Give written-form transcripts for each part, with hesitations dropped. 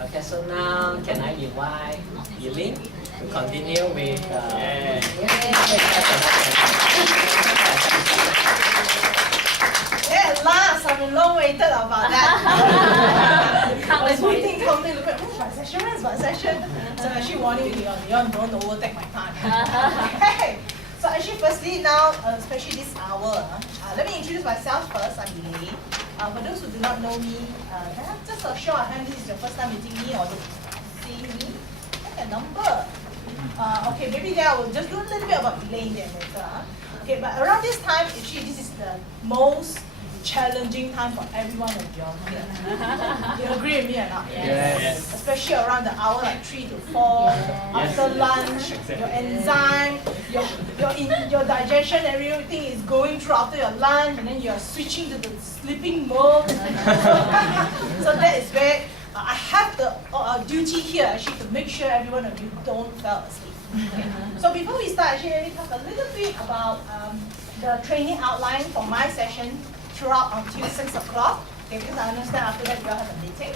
Okay, so now can I invite Yilin to continue with At last, I've been long waited about that. I was waiting, counting, looking, where's my session? So I'm actually warning you, you don't overtake my time. Okay. So actually, firstly now, especially this hour, let me introduce myself first. I'm Elaine. For those who do not know me, just a show of hand, this is your first time meeting me or seeing me. Take a number. Okay, maybe then I will just do a little bit about Elaine then later. Okay, but around this time, actually, this is the most challenging time for every one of you all here. You agree with me or not? Yes. Especially around the hour like 3 to 4, after lunch, your enzyme, your digestion, everything is going through after your lunch, and then you are switching to the sleeping mode. So that is where I have the duty here actually to make sure every one of you don't fall asleep. Okay. So before we start, actually, let me talk a little bit about the training outline for my session throughout until 6 o'clock. Okay, because I understand after that you all have a meeting.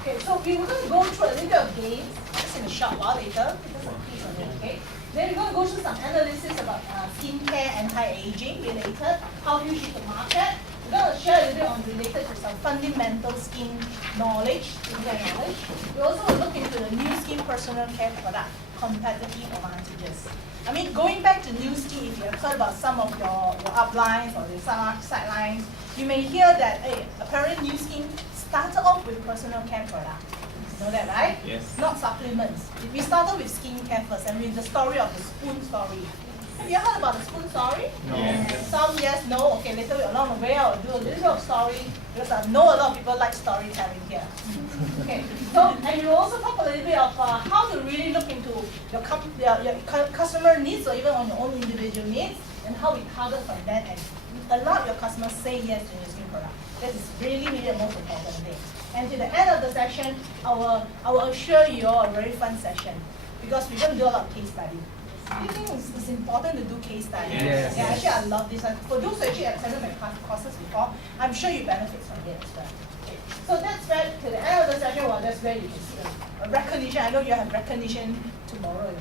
Okay, so we're going to go through a little bit of games just in a short while later. Because some keys on it, okay? Then we're going to go through some analysis about skincare, anti-aging related, how you hit the market. We're going to share a little bit on related to some fundamental skin knowledge, skincare knowledge. We also will look into the NuSkin personal care product competitive advantages. I mean, going back to NuSkin, if you have heard about some of your uplines or your sidelines, you may hear that, hey, apparently NuSkin started off with personal care product. You know that, right? Yes. Not supplements. We started with skincare first, and with the story of the spoon story. Have you heard about the spoon story? No. Yes. Some yes, no. Okay, later along the way I will do a little bit of story because I know a lot of people like storytelling here. Okay, so and we'll also talk a little bit of how to really look into your customer needs or even on your own individual needs and how we target from that and allow your customers say yes to your skin product. That is really, really the most important thing. And to the end of the session, I will assure you all a very fun session because we're going to do a lot of case study. Do you think it's important to do case study? Yes. Yeah, actually I love this. For those who actually attended my courses before, I'm sure you benefit from it as well. Okay. So that's where, to the end of the session, well, that's where you can see a recognition. I know you have recognition tomorrow.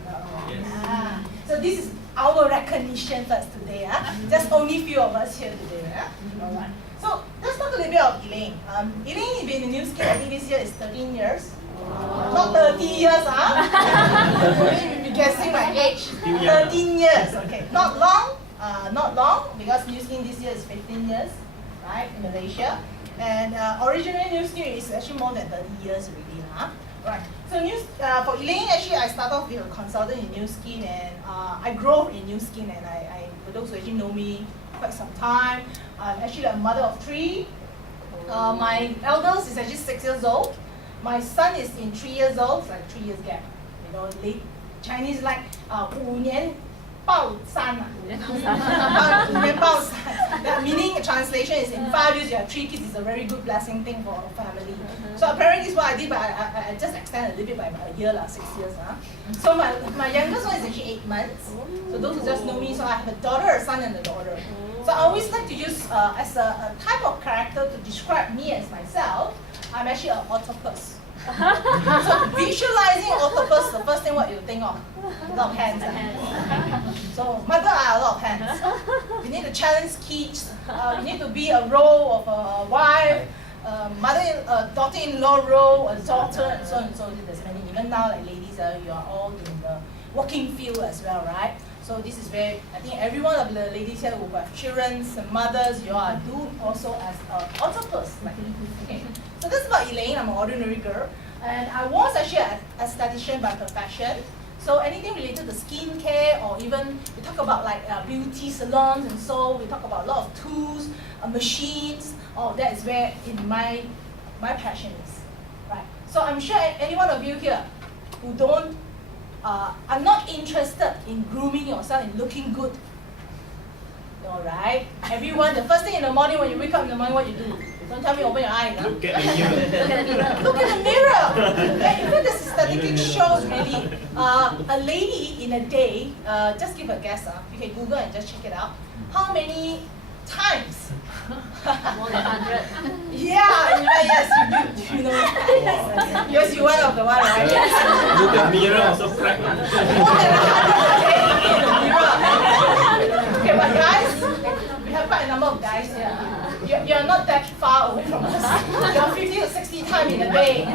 Yes. So this is our recognition first today. Just only few of us here today. All right. So let's talk a little bit about Elaine. Elaine has been in NuSkin, I think this year is 13 years. Not 30 years, You'll be guessing my age. 13 years, okay. Not long, because NuSkin this year is 15 years, right, in Malaysia. And originally NuSkin is actually more than 30 years already, Right. So for Elaine, actually, I started off with a consultant in NuSkin, and I grew up in NuSkin, and for those who actually know me quite some time, I'm actually a mother of 3. My eldest is actually 6 years old. My son is in 3 years old, it's like 3 years gap. You know, late Chinese like 5年抱山 5年抱山. That meaning translation is in 5 years you have 3 kids is a very good blessing thing for a family. So apparently this is what I did, but I just extended a little bit by a year, 6 years. So my youngest one is actually 8 months. So those who just know me, so I have a daughter, a son, and a daughter. So I always like to use as a type of character to describe me as myself. I'm actually an octopus. So visualizing octopus, the first thing what you think of? A lot of hands. So mother are a lot of hands. You need to challenge kids. You need to be a role of a wife, daughter-in-law role, a daughter, and so on and so on. There's many. Even now, like ladies, you are all in the working field as well, right? So this is where I think every one of the ladies here who have children, some mothers, you are do also as an octopus. Like, okay. So this is about Elaine. I'm an ordinary girl, and I was actually an esthetician by profession. So anything related to skincare, or even we talk about like beauty salons, and so we talk about a lot of tools, machines. Oh, that is where in my passion is, right? So I'm sure any one of you here who don't. I'm not interested in grooming yourself and looking good. Alright? Everyone, the first thing in the morning when you wake up in the morning, what you do? Don't tell me open your eyes. Look at the mirror. Look at the mirror. And even the statistics shows really, a lady in a day, just give a guess, you can Google and just check it out. How many times? More than 100. Yeah, yes, you know. Yes, you one of the one, right? Look at mirror also crack. More than 100 in the mirror. Okay, but guys, we have quite a number of guys here. You're not that far away from us. You're 50 to 60 times in a day.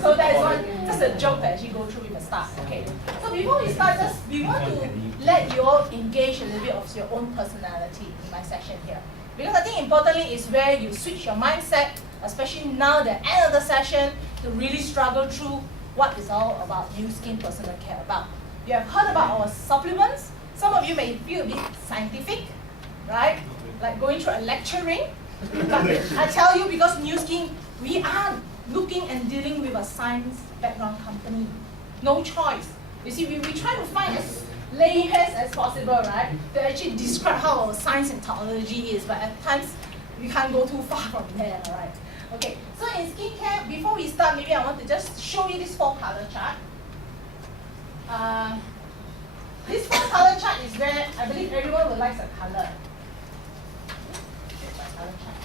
So that is one, just a joke that actually go through with the staff. Okay. So before we start, we want to let you all engage a little bit of your own personality in my session here. Because I think importantly is where you switch your mindset, especially now the end of the session, to really struggle through what is all about NuSkin personal care about. You have heard about our supplements. Some of you may feel a bit scientific, right? Like going through a lecturing. But I tell you, because NuSkin, we are looking and dealing with a science background company. No choice. You see, we try to find as layers as possible, right? To actually describe how our science and technology is, but at times we can't go too far from there, right? Okay, so in skincare, before we start, maybe I want to just show you this 4-color chart. This 4-color chart is where I believe everyone will like a color. Color chart.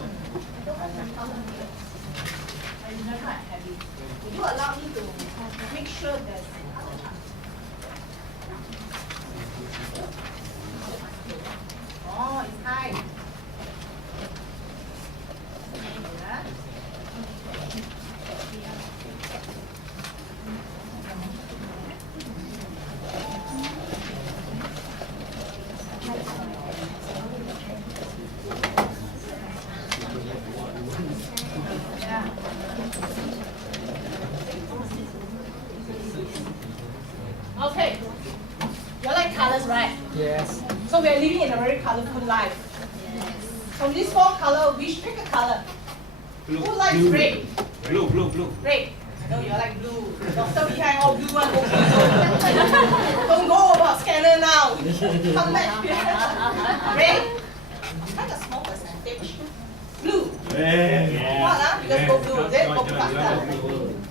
I don't have my color here. I remember I have it. Will you allow me to make sure there's a color chart? Oh, it's high. Okay, you like colors, right? Yes. So we are living in a very colorful life. From these 4 colors, pick a color. Blue. Who likes red? Blue, blue, blue. Red. I know you like blue. Doctor behind all blue one. Don't go about scanner now. Come back here. Red. Like a small percentage. Blue. Yeah. What ah? Because go blue. Then go faster.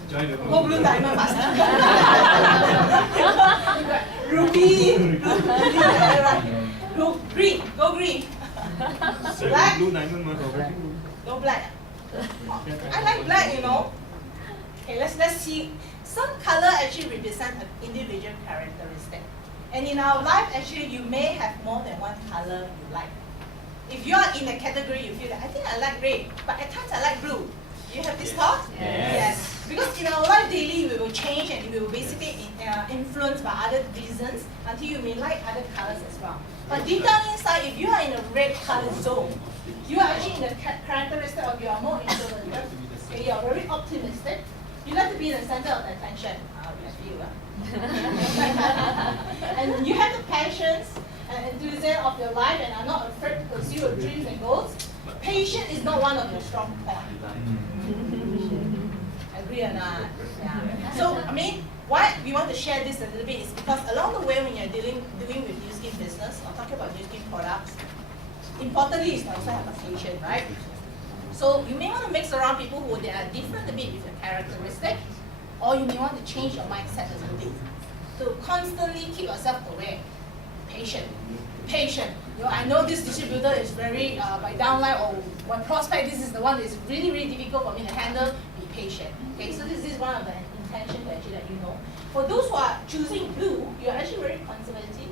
Join the Go blue diamond faster. Ruby. Blue. Green. Go green. Black. Blue diamond. No black. I like black, you know. Okay, let's see. Some color actually represent an individual characteristic. And in our life, actually, you may have more than one color you like. If you are in a category, you feel that, I think I like red, but at times I like blue. You have this thought? Yes. Because in our life daily, we will change and we will basically influenced by other reasons until you may like other colors as well. But deep down inside, if you are in a red color zone, you are actually in the characteristic of you are more introverted, okay, you are very optimistic, you like to be in the center of attention. And you have the passions and enthusiasm of your life and are not afraid to pursue your dreams and goals. Patience is not one of your strong points. Agree or not? Yeah. So, I mean, why we want to share this a little bit is because along the way when you're dealing with NuSkin business or talking about NuSkin products, importantly is to also have a patient, right? So you may want to mix around people who they are different a bit with your characteristic, or you may want to change your mindset a little bit. To constantly keep yourself aware. Patient. Patient. You know, I know this distributor is very by downline or one prospect, this is the one that is really, really difficult for me to handle. Be patient. Okay, so this is one of the intentions to actually let you know. For those who are choosing blue, you're actually very conservative.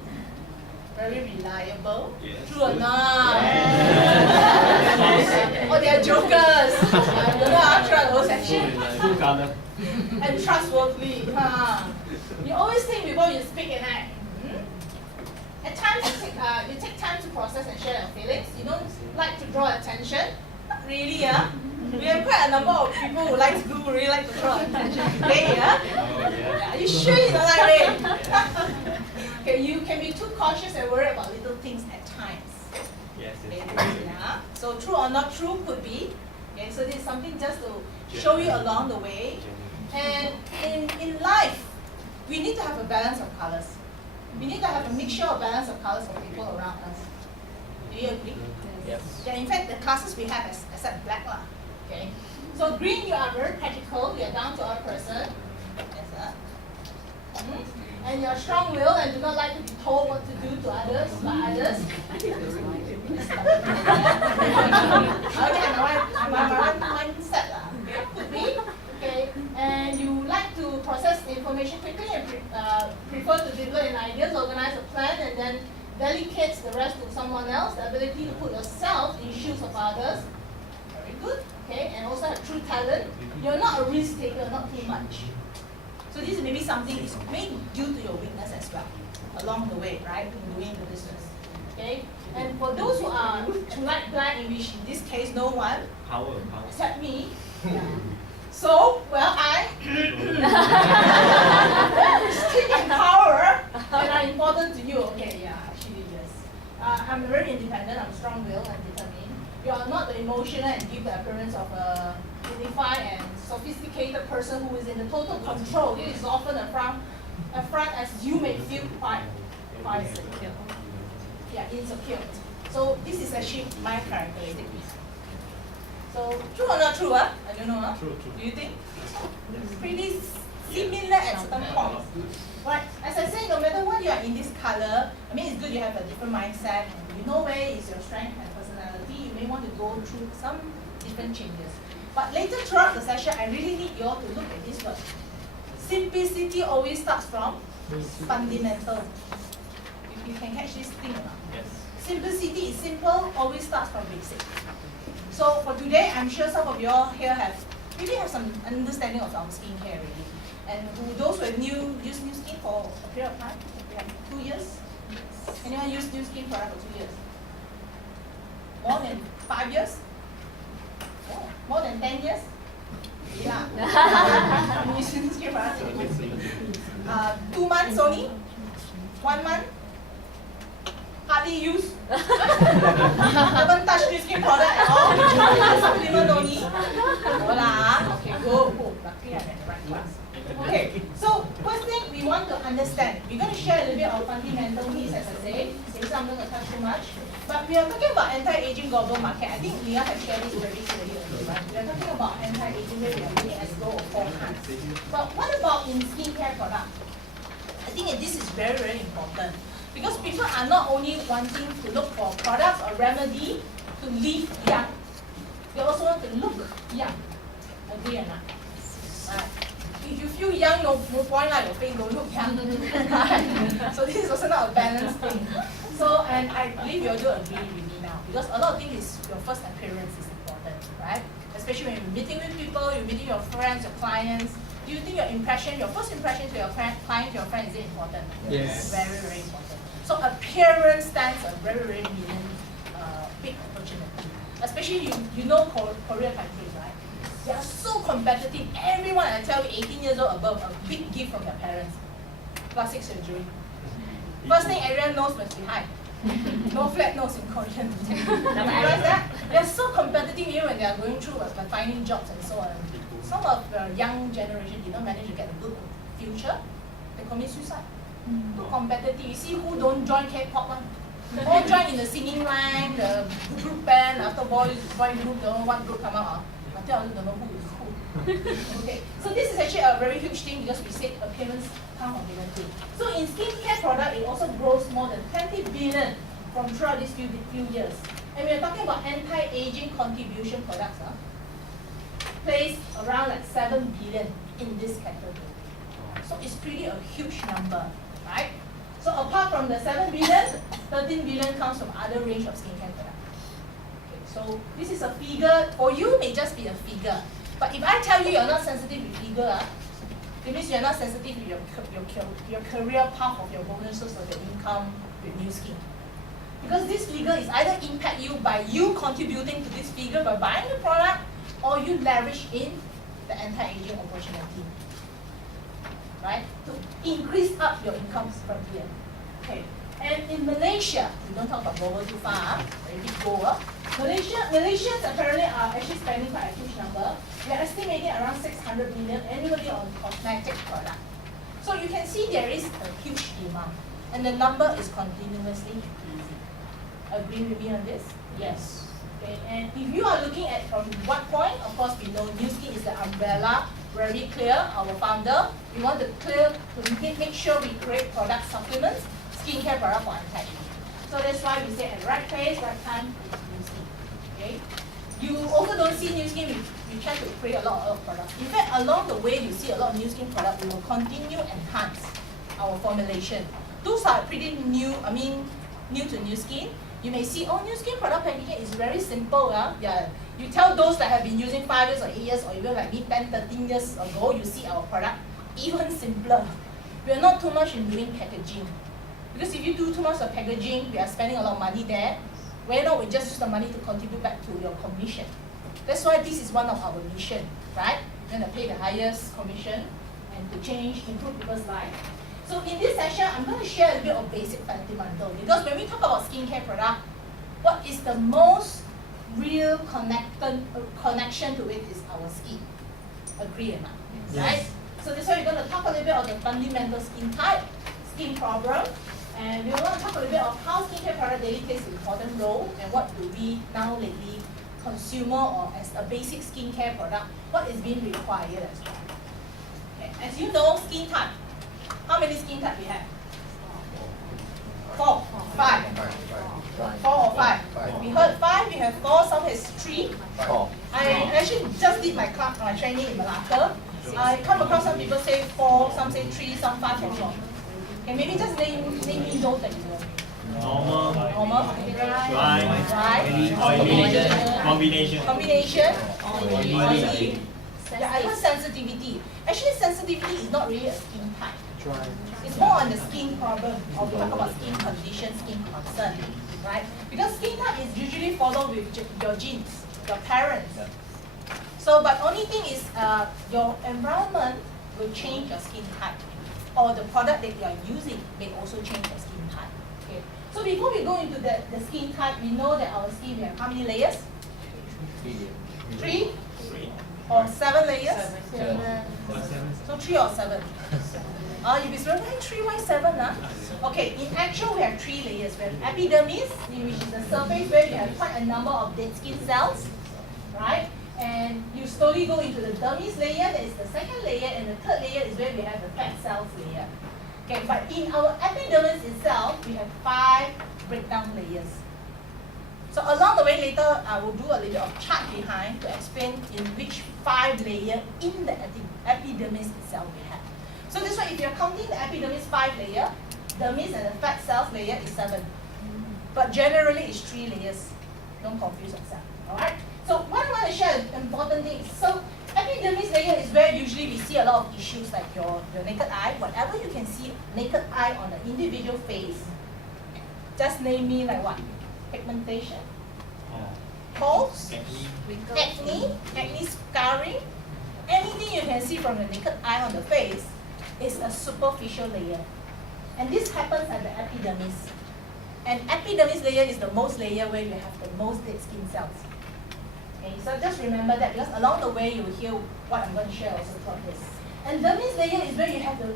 Very reliable. Yes. True or not? Yes. Or they're jokers. I don't know how to try those actually. Blue color. And trustworthy. You always think before you speak and act. At times you take time to process and share your feelings. You don't like to draw attention. Not really, yeah. We have quite a number of people who like to really like to draw attention. Okay, yeah? Oh, yeah. Are you sure you don't like it? Okay, you can be too cautious and worry about little things at times. Yes, Okay, yes. yeah. So true or not true could be. Okay, so this is something just to show you along the way. And in life, we need to have a balance of colors. We need to have a mixture of balance of colors for people around us. Do you agree? Yes. Yeah, in fact, the classes we have except black lah. Okay. So green, you are very practical. You are down to earth person. Yes, sir. And you are strong-willed and do not like to be told what to do to others by others. Okay, my mindset lah. Okay, could be. Okay, and you like to process information quickly and prefer to deliver in ideas, organize a plan, and then delegate the rest to someone else. The ability to put yourself in shoes of others. Very good. Okay, and also have true talent. You're not a risk taker, not too much. So this may be something is maybe due to your weakness as well, along the way, right, in doing the business. Okay, and for those who are tonight blind, in which in this case no one Power. except me. So, well, I stick and power that are important to you. Okay, yeah, actually yes. I'm very independent. I'm strong-willed and determined. You are not the emotional and give the appearance of a dignified and sophisticated person who is in the total control. It is often a front as you may feel quite insecure. Yeah, insecure. So this is actually my characteristic. So true or not true? I don't know. True. Do you think? Pretty similar at certain points. Right. As I say, no matter what you are in this color, I mean it's good you have a different mindset and you know where is your strength and personality. You may want to go through some different changes. But later throughout the session, I really need you all to look at this word. Simplicity always starts from fundamental. You can catch this thing or not? Yes. Simplicity is simple, always starts from basic. So for today, I'm sure some of you all here maybe have some understanding of our skincare already. And those who have used NuSkin for a period of time, like 2 years? Anyone use NuSkin product for 2 years? More than 5 years? Oh, more than 10 years? Yeah. I'm using NuSkin product. 2 months only? 1 month? Hardly use. Haven't touched NuSkin product at all. Supplement only. No lah. Okay, go. Luckily I'm at the right class. Okay, so first thing we want to understand. We're going to share a little bit of fundamental needs as I say. Since I'm going to touch too much. But we are talking about anti-aging global market. I think Leah has shared this very clearly earlier, right? We are talking about anti-aging where we are looking at low of 4 times. But what about in skincare product? I think this is very, very important. Because people are not only wanting to look for products or remedy to live young. They also want to look young. Agree or not? Right. If you feel young, no point like your face don't look young. Right? So this is also not a balanced thing. So, and I believe you all do agree with me now. Because a lot of things is your first appearance is important, right? Especially when you're meeting with people, you're meeting your friends, your clients. Do you think your first impression to your client, to your friend, is it important? Yes. Very, very important. So appearance stands a very, very big opportunity. Especially you know Korea countries, right? They are so competitive. Everyone, I tell you, 18 years old above, a big gift from their parents. Plastic surgery. First thing everyone knows must be high. No flat nose in Korean. You realize that? They're so competitive even when they are going through finding jobs and so on. Some of the young generation did not manage to get a good future. They commit suicide. Too competitive. You see who don't join K-pop one? All join in the singing line, the group band, after boy group, don't know what group come out. Until I don't know who is who. Okay, so this is actually a very huge thing because we said appearance come from different things. So in skincare product, it also grows more than 20 billion from throughout these few years. And we are talking about anti-aging contribution products. Placed around like 7 billion in this category. So it's pretty a huge number. Right? So apart from the 7 billion, 13 billion comes from other range of skincare products. Okay, so this is a figure. For you, may just be a figure. But if I tell you you're not sensitive with figure, it means you're not sensitive with your career path of your bonuses or your income with NuSkin. Because this figure is either impact you by you contributing to this figure by buying the product, or you leverage in the anti-aging opportunity. Right? To increase up your incomes from here. Okay. And in Malaysia, we don't talk about global too far, very big goal. Malaysians apparently are actually spending quite a huge number. We are estimating around 600 million annually on cosmetic product. So you can see there is a huge demand. And the number is continuously increasing. Agree with me on this? Yes. Okay. And if you are looking at from what point, of course we know NuSkin is the umbrella. Very clear, our founder, we want to make sure we create product supplements, skincare product for anti-aging. So that's why we say at right place, right time, is NuSkin. You also don't see NuSkin, we try to create a lot of products. In fact, along the way, you see a lot of NuSkin products, we will continue enhance our formulation. Those are pretty new, new to NuSkin. You may see, oh, NuSkin product packaging is very simple. Yeah. You tell those that have been using 5 years or 8 years, or even like me 10, 13 years ago, you see our product even simpler. We are not too much in doing packaging. Because if you do too much of packaging, we are spending a lot of money there. Why not we just use the money to contribute back to your commission? That's why this is one of our mission, right? We're going to pay the highest commission and to change, improve people's life. So in this session, I'm going to share a bit of basic fundamental, because when we talk about skincare product, what is the most real connection to it is our skin. Agree or not? Yes. Right? So that's why we're going to talk a little bit of the fundamental skin type, skin problem, and we want to talk a little bit of how skincare product daily plays an important role, and what do we now lately consumer or as a basic skincare product, what is being required as well. Okay. As you know, skin type. How many skin type we have? 4, 5. 4 or 5. We heard 5, we have 4, some has 3. I actually just did my class, my training in Malacca. I come across some people say 4, some say 3, some 5 or 4. Okay, maybe just name me those that you know. Normal, Dry, oily, combination. Oily. Yeah, I heard sensitivity. Actually, sensitivity is not really a skin type. It's more on the skin problem, or we talk about skin condition, skin concern, right? Because skin type is usually followed with your genes, your parents. So, but only thing is, your environment will change your skin type, or the product that you are using may also change your skin type. Okay. So before we go into the skin type, we know that our skin, we have how many layers? 3 or 7 layers? 7. So 3 or 7? You'll be surprised, why 3, why 7? Okay, in actual we have 3 layers. We have epidermis, which is the surface where you have quite a number of dead skin cells, right? And you slowly go into the dermis layer, that is the second layer, and the third layer is where we have the fat cells layer. Okay, but in our epidermis itself, we have 5 breakdown layers. So along the way later, I will do a little bit of chart behind to explain in which 5 layer in the epidermis itself we have. So this way, if you're counting the epidermis 5 layer, dermis and the fat cells layer is 7. But generally it's 3 layers. Don't confuse yourself. Alright? So what I want to share is important things. So epidermis layer is where usually we see a lot of issues like your naked eye. Whatever you can see naked eye on an individual face, just name me like what? Pigmentation, holes, acne scarring, anything you can see from the naked eye on the face is a superficial layer. And this happens at the epidermis. And epidermis layer is the most layer where you have the most dead skin cells. Okay, so just remember that, because along the way you will hear what I'm going to share also throughout this. And dermis layer is where you have the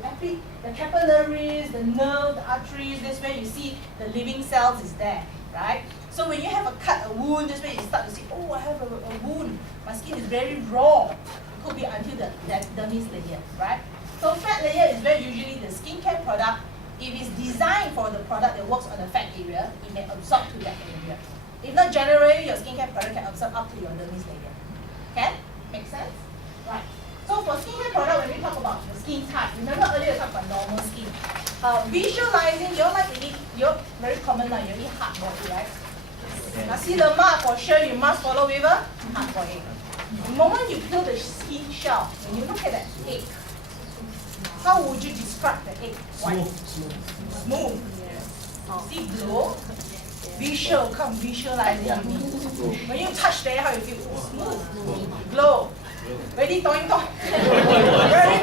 capillaries, the nerve, the arteries. That's where you see the living cells is there, right? So when you have a cut, a wound, that's where you start to see, oh, I have a wound. My skin is very raw. It could be until the dermis layer, right? So fat layer is where usually the skincare product, if it's designed for the product that works on the fat area, it may absorb to that area. If not, generally your skincare product can absorb up to your dermis layer. Okay? Make sense? Right. So for skincare product, when we talk about the skin type, remember earlier we talked about normal skin. Visualizing, you're very common now, you eat hard body, right? Nasi lemak for sure you must follow with a hard body. The moment you peel the skin shell, when you look at that egg, how would you describe the egg? White. Smooth. See glow? Visual, come visualizing with me. When you touch there, how you feel? Smooth. Glow. Very toing toing. Very